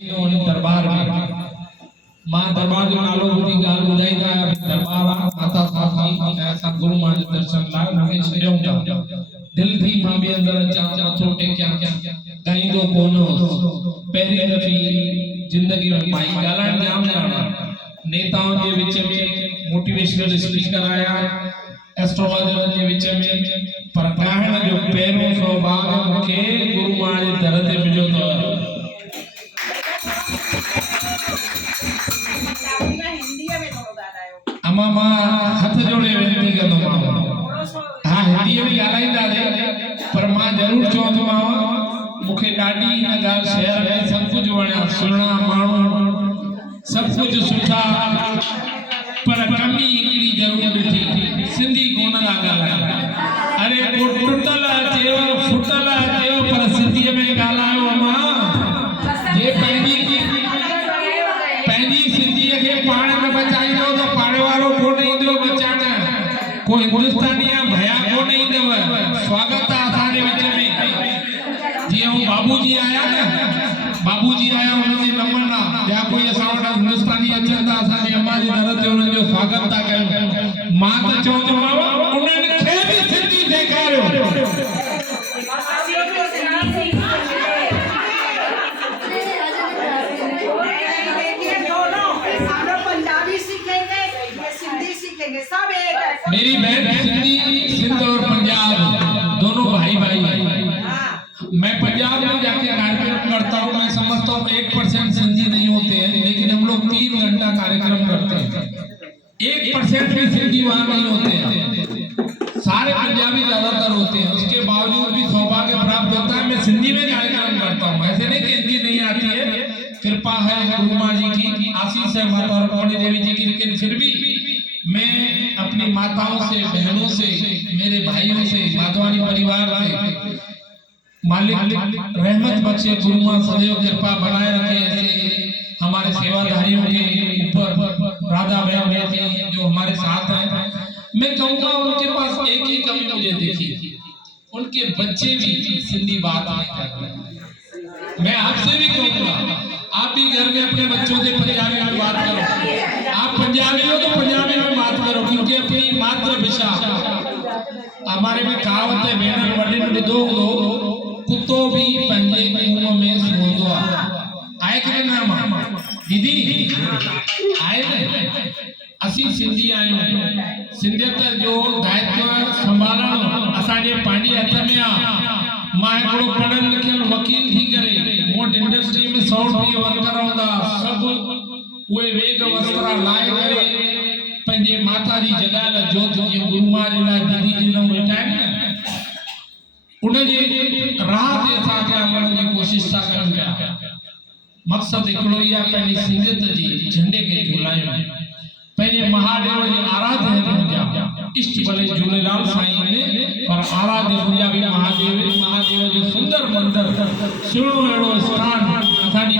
दरबार में मां दरबार जो नालो ॿुधी ॻाल्हि ॿुधाई था दरबार माता साथी ऐसा गुरु मां जो दर्शन लाइ मूंखे छॾियो था दिल थी मां बि अंदर अचां मथो टेकियां ॻाईंदो कोन पहिरीं दफ़ी जिंदगी में भाई ॻाल्हाइण जाम ॼाणा नेताओं के विच में मोटिवेशनल स्पीकर आया एस्ट्रोलॉजर के विच में पर ॻाइण जो पहिरों सौभाग्य मूंखे गुरु मां जे दर ते मिलियो अथव। अमा मां हथ जोड़े वेनती कंदोमांव हाँ हिंदी में ॻाल्हाईंदासीं पर मां ज़रूर चवंदोमांव मूंखे ॾाढी इन ॻाल्हि शहर में सभु कुझु वणिया सुहिणा माण्हू सभु कुझु सुठा पर कमी हिकिड़ी ज़रूर ॾिठी सिंधी कोन था ॻाल्हाइनि। अरे को टुटल चयो फुटल चयो पर सिंधीअ में ॻाल्हायो अमा जे पंहिंजी सिंधीअ खे पाण न बचाईंदो त पाड़े वारो कोन ईंदो बचाइण कोई हिंदुस्तानी भया कोन ईंदव। स्वागत आहे असांजे विच में जीअं हू बाबूजी आया न बाबूजी आया हुनजे नमन आहे ॿिया कोई असां वटि हिंदुस्तानी अचनि था असांजी अम्मा जे दर ते हुननि जो स्वागत था कयूं। मां त चवंदोमांव उन्हनि खे बि सिंधी सेखारियो। मेरी बहन सिंधी सिंध और पंजाब दोनों भाई भाई मैं पंजाब में जाके कार्यक्रम करता हूँ मैं समझता हूँ 1% सिंधी नहीं होते हैं लेकिन हम लोग 3 घंटा कार्यक्रम करते हैं 1% भी सिंधी वहाँ नहीं होते हैं सारे पंजाबी ज्यादातर होते हैं उसके बावजूद भी सौभाग्य प्राप्त होता है मैं सिंधी में कार्यक्रम करता हूँ। ऐसे नहीं कि हिंदी नहीं आती है कृपा है गुरु माँ जी की आशीष है माता रुक्मणी देवी जी की लेकिन फिर भी मैं अपनी माताओं से बहनों से मेरे भाइयों से माधवानी परिवार से मालिक रहमत बख्शे गुरु मां सदैव कृपा बनाए रखे ऐसे हमारे सेवाधारियों के ऊपर राधा बहन जी जो हमारे साथ हैं। मैं कहूँगा उनके पास एक ही कमी मुझे देखी उनके बच्चे भी सिंधी बात नहीं करते। मैं आपसे भी कहूँगा आप भी घर में अपने बच्चों से पंजाबी में बात करो। आप पंजाबी हो तो पंजाबी में बात करो क्योंकि अपनी मातृभाषा हमारे में कहावत है भेण वॾिन ॿुधो कुत्तो भी पंहिंजे मुंह में सूंघंदो आहे कि न मां दीदी आहे न असीं सिंधी आहियूं सिंधियत जो दायित्व संभालणु असांजे पंहिंजे हथ में आहे। मां हिकिड़ो पढ़ियल लिखियल वकील थी करे मूं वटि इंडस्ट्री में 100 वर्कर हूंदा सभु उहे वेग वस्त्र लाए करे पंहिंजे माता जी जॻायल जोत जीअं गुरु मां जे लाइ दीदी जे लाइ वेठा आहिनि न उनजे राह ते असांखे हलण जी कोशिशि था कयूं पिया। मक़सदु हिकिड़ो ई आहे पंहिंजी सिंधियत जी झंडे खे झुलायूं पंहिंजे महादेव जे आराध्य मुंहिंजा इष्ट भले झूलेलाल साईं ने पर आराध्य मुंहिंजा बि महादेव जो सुंदर मंदिर सुहिणो अहिड़ो स्थान असांजी